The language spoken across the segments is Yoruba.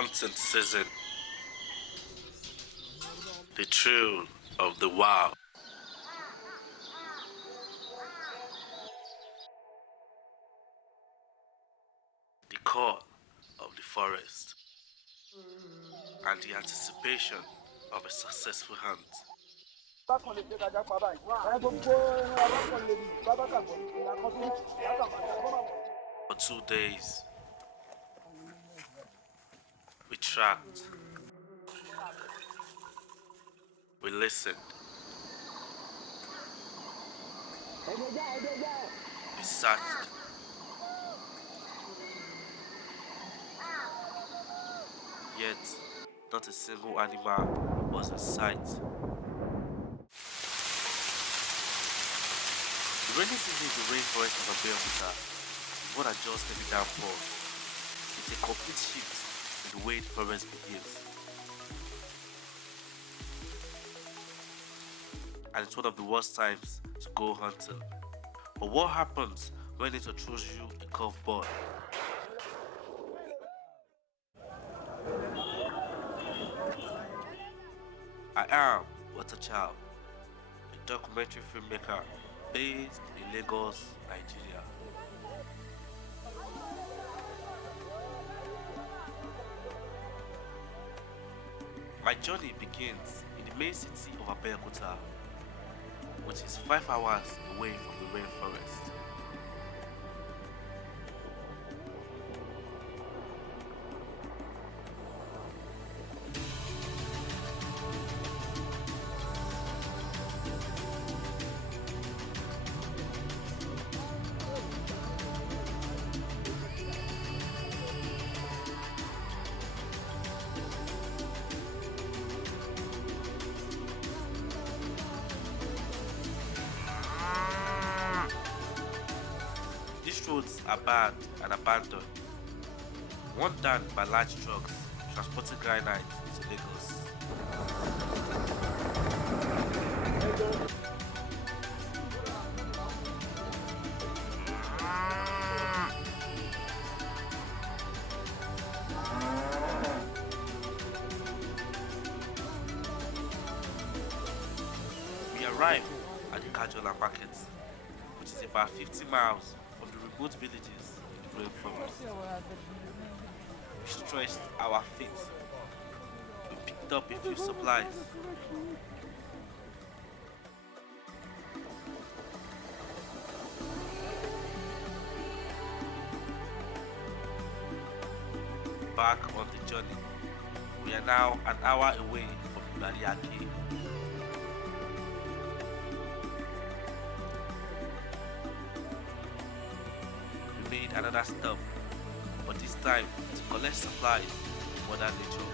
hunting season. The thrill of the wild. The call of the forest. And the anticipation of a successful hunt. For 2 days, we tracked, we listened, we searched. Yet, not a single animal was in sight. The rainy season in the rainforest of Abeokuta is more than just heavy downpours. It's a complete shift in the way the forest behaves. And it's one of the worst times to go hunting. But what happens when nature throws you a curveball? I am What a Child, a documentary filmmaker based in Lagos, Nigeria. My journey begins in the main city of Abeokuta, which is 5 hours away from the rainforest. These roads are bad and abandoned, worn down by large trucks transporting granite to Lagos. We arrived at the Kajola market, which is about 50 miles from the remote villages in the rainforest. We stretched our feet. We picked up a few supplies. Back on the journey. We are now an hour away from Ibariake. We made another stop, but this time to collect supplies from Mother Nature.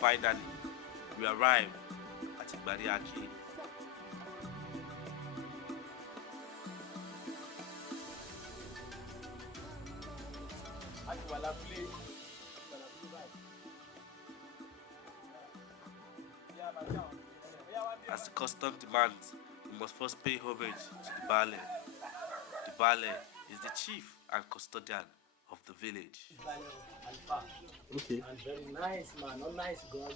Finally, we arrived at Ibariake. As the custom demands, we must first pay homage to the Bale. The Bale is the chief and custodian of the village. Okay. And very nice man, not nice girl,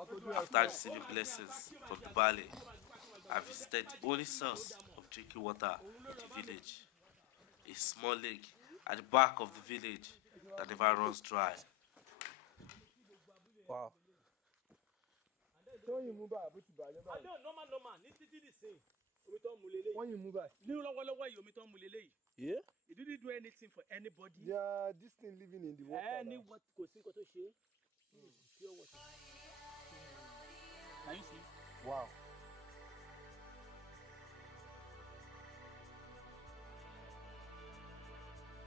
After receiving blessings from the valley, I visited the only source of drinking water in the village, a small lake at the back of the village that never runs dry. Wow. Tó yìí mú báyìí bó ti bàjẹ́ báyìí. Àdó normal ní títí di sìn. Omi tó ń mu lélẹ̀. Wọ́n yìí mú báyìí. Ní lọ́wọ́lọ́wọ́ yìí omi tó ń mu lélẹ̀ yìí. Yeah? It didn't do anything for anybody. They are this thing living in the water. Any now. what kò sí nǹkan tó ṣe é. Pure water. Can you see? Wow.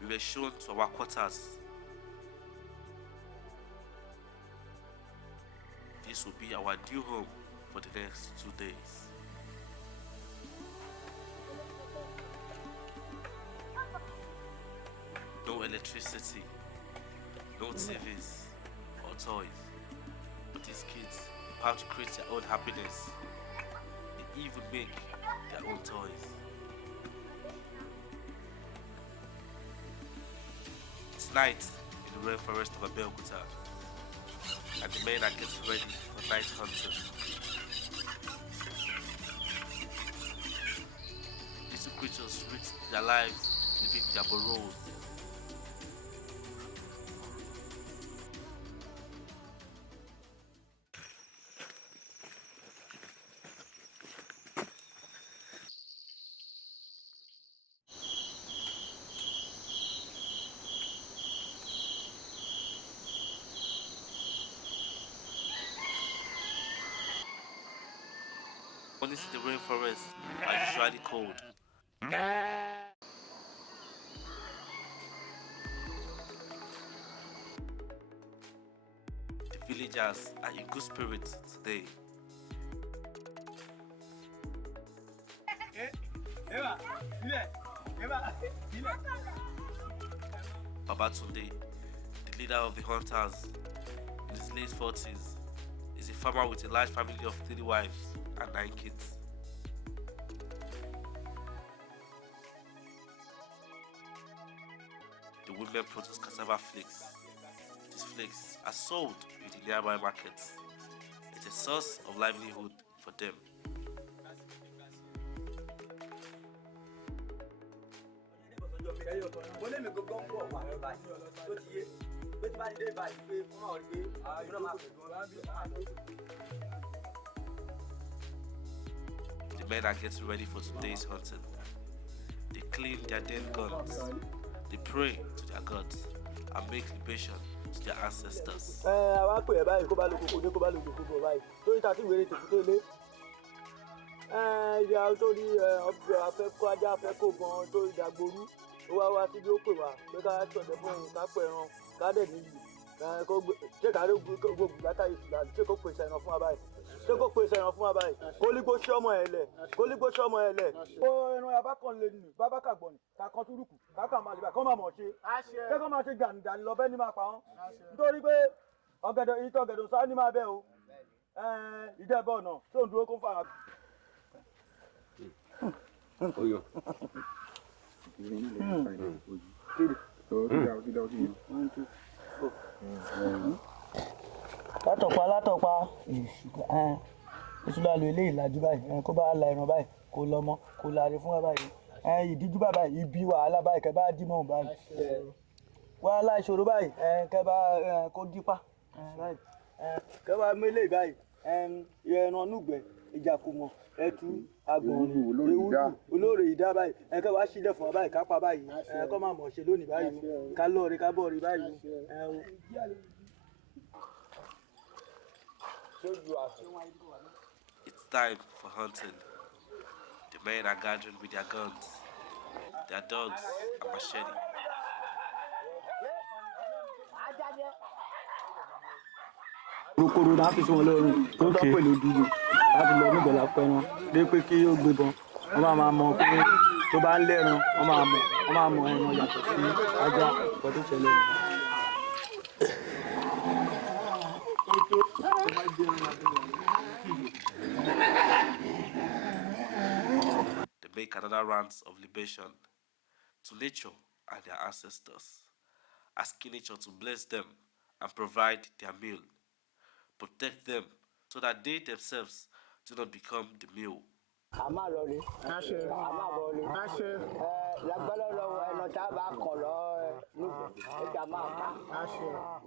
We were shown to our quarters. This will be our new home for the next 2 days. No electricity, no TVs or toys. But these kids know how to create their own happiness. They even make their own toys. It's night in the rainforest of Abeokuta, and the men are getting ready for night hunting. Little creatures risk their lives living their burrows. Mornings in the rainforest are usually cold. The villagers are in good spirits today. Babatunde, the leader of the hunters, in his late 40s, is a farmer with a large family of 3 wives and 9 kids. The women produce cassava flakes. These flakes are sold in the nearby markets. It's a source of livelihood for them. The men are getting ready for today's hunting. They clean their dead guns. They pray to their gods and make libation to their ancestors. Àwa pè ẹ́ báyìí kó bá lo kókó dé kó bá lo kókó bọ̀ báyìí. Torí ta tí wèrè tèkú tó lé. Ìyá tó rí ọbẹ̀ afẹ́ kó ajá afẹ́ kó gan tó ìdàgbòrú. Ó wá síbi ó pè wá pé ká ṣọ̀dẹ̀ fún òun ká pẹ̀ ẹran ká dẹ̀ níyì. Ṣé ká rí gbogbo bùkátà ìṣúná ṣé kó pèsè ẹran fún wa báyìí? Ṣé kó pèsè ẹran fún wa báyìí? Kólígbó ṣọ́mọ ẹ̀ lẹ̀. Kólígbó ṣọ́mọ ẹ̀ lẹ̀. Ó ẹran abákan lè nù bábá kàgbọ̀nì ká kan túrùkù ká kà máa lè bá kọ́ máa mọ̀ ṣe. Ṣé kọ́ máa ṣe gàǹdàní lọ bẹ́ẹ̀ ni máa pa wọ́n? Nítorí pé ìtọ̀ ọ̀gẹ̀dẹ̀ sá ní máa bẹ́ o. Ìdẹ́bọ̀ ọ̀nà tó ń dúró kó fà á. Látọ̀pá ìṣúná lo ilé ìlàjú báyìí kó bá la ẹran báyìí kó lọ́mọ kó láre fún wa báyìí ìdíjú bàbá ibi wàhálà báyìí kẹ bá dí mọ́ báyìí wàhálà ìṣòro báyìí kẹ bá kó dípá báyìí kẹ bá mélé báyìí ẹran núgbẹ ìjàkùmọ̀ ẹtù agbọ̀nrín ewúrú olóore ìdá báyìí kẹ wá sílẹ̀ fún wa báyìí kápá báyìí kọ́ máa mọ̀ ṣe lónìí báyìí ká lọ́ọ̀rẹ́ ká bọ̀ọ̀rẹ́ báyìí. It's time for hunting. The men are gathering with their guns, their dogs, and machete. Kòkòrò náà fi sí wọn lọ́rùn tó tọ́ pẹ̀lú dúró láti lọ níbẹ̀ lápẹ́ wọn dé pé kí ó gbébọn wọ́n máa mọ pé tó bá ń lẹ́ran wọ́n máa mọ ẹran yàtọ̀ sí ajá nǹkan tó ṣẹlẹ̀. They make another round of libation to nature and their ancestors, asking nature to bless them and provide their meal, protect them so that they themselves do not become the meal. A máa lọ rí. A máa bọ̀ rí. Lágbálọ́ lọ́wọ́ ẹnu tá a bá kọ̀ lọ nígbà ẹja máa ká.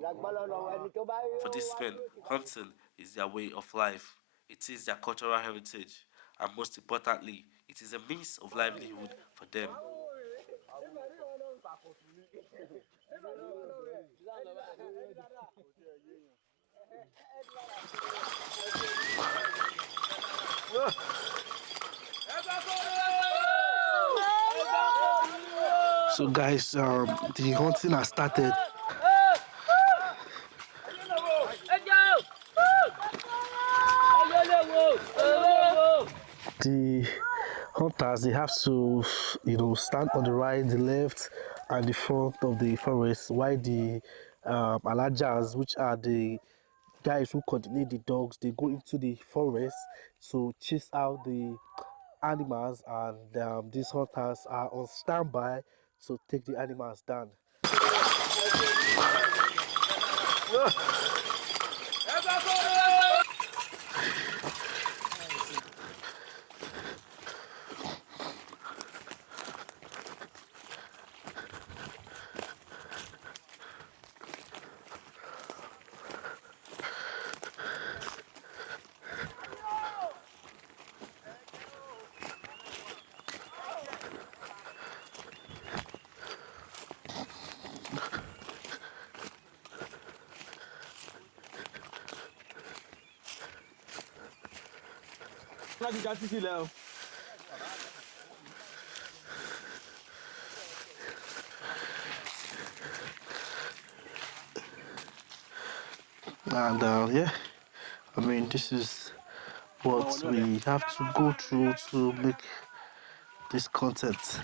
Lágbálọ́ lọ́wọ́ ẹni tó bá yọ. For these men, hunting is their way of life. It is their cultural heritage, and most importantly, it is a means of livelihood for them. So guys, the hunting has started. The hunters, they have to, stand on the right, the left, and the front of the forest, while the alajas, which are the guys who coordinate the dogs, they go into the forest to chase out the animals, and these hunters are on standby to take the animals down. And yeah, I mean, this is what we have to go through to make this content.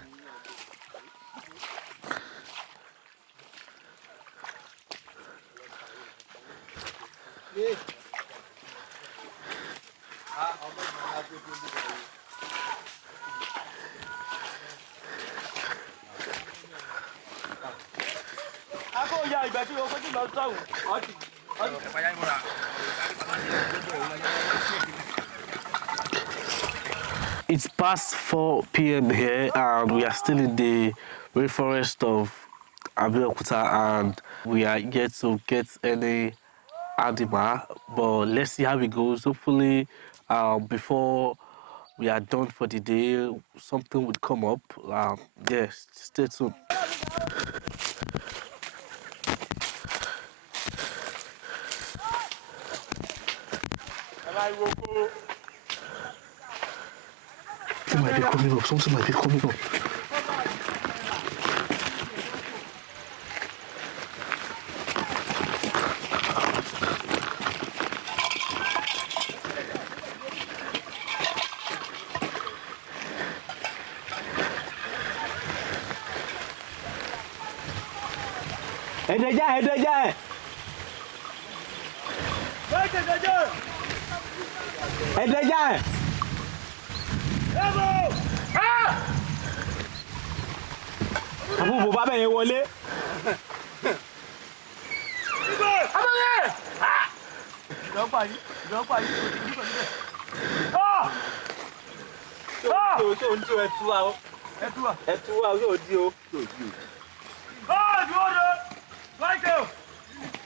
It's past 4 p.m. here, and we are still in the rainforest of Abeokuta, and we are yet to get any animal. But let's see how it goes. Hopefully, before we are done for the day, something would come up. Yes, stay tuned. Something might be coming up. Something might be coming up. Àbúrò bá bẹ̀rẹ̀ wọlé.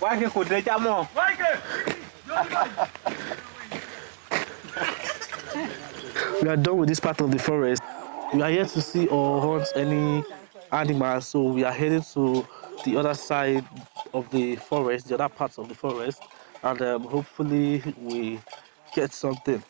Wáìkì kò dẹjà mọ́. We are done with this part of the forest. We are yet to see or hunt any animals, so we are heading to the other side of the forest, the other parts of the forest, and hopefully we get something.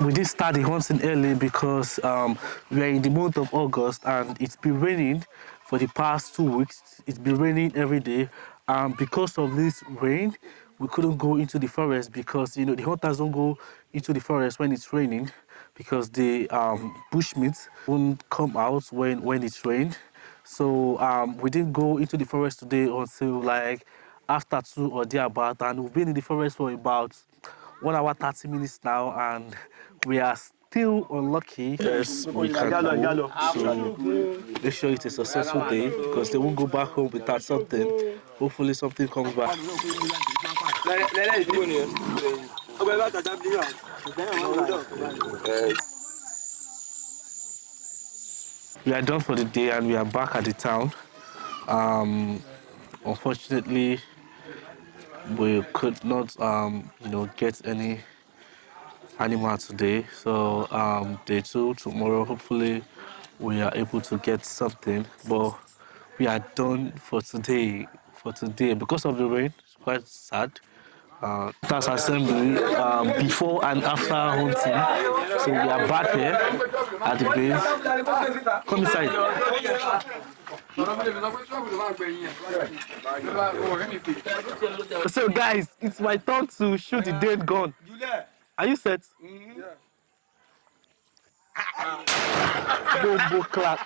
We did start the hunting early because we are in the month of August and it's been raining for the past 2 weeks. It's been raining every day. Because of this rain, we couldn't go into the forest because the hunters don't go into the forest when it's raining because the bushmeat won't come out when it's rained. So we didn't go into the forest today until like after 2 or thereabout, and we've been in the forest for about 1 hour 30 minutes now, and we are still unlucky. Yes, we can go to make sure it's a successful day because they won't go back home without something. Hopefully something comes back. We are done for the day and we are back at the town. Unfortunately, we could not, get any animal today. So day 2 tomorrow. Hopefully, we are able to get something. But we are done for today. Because of the rain, it's quite sad. That's assembly before and after hunting. So we are back here at the base. Come inside. So guys, it's my turn to shoot the dead gun. Are you set? Bombo clap.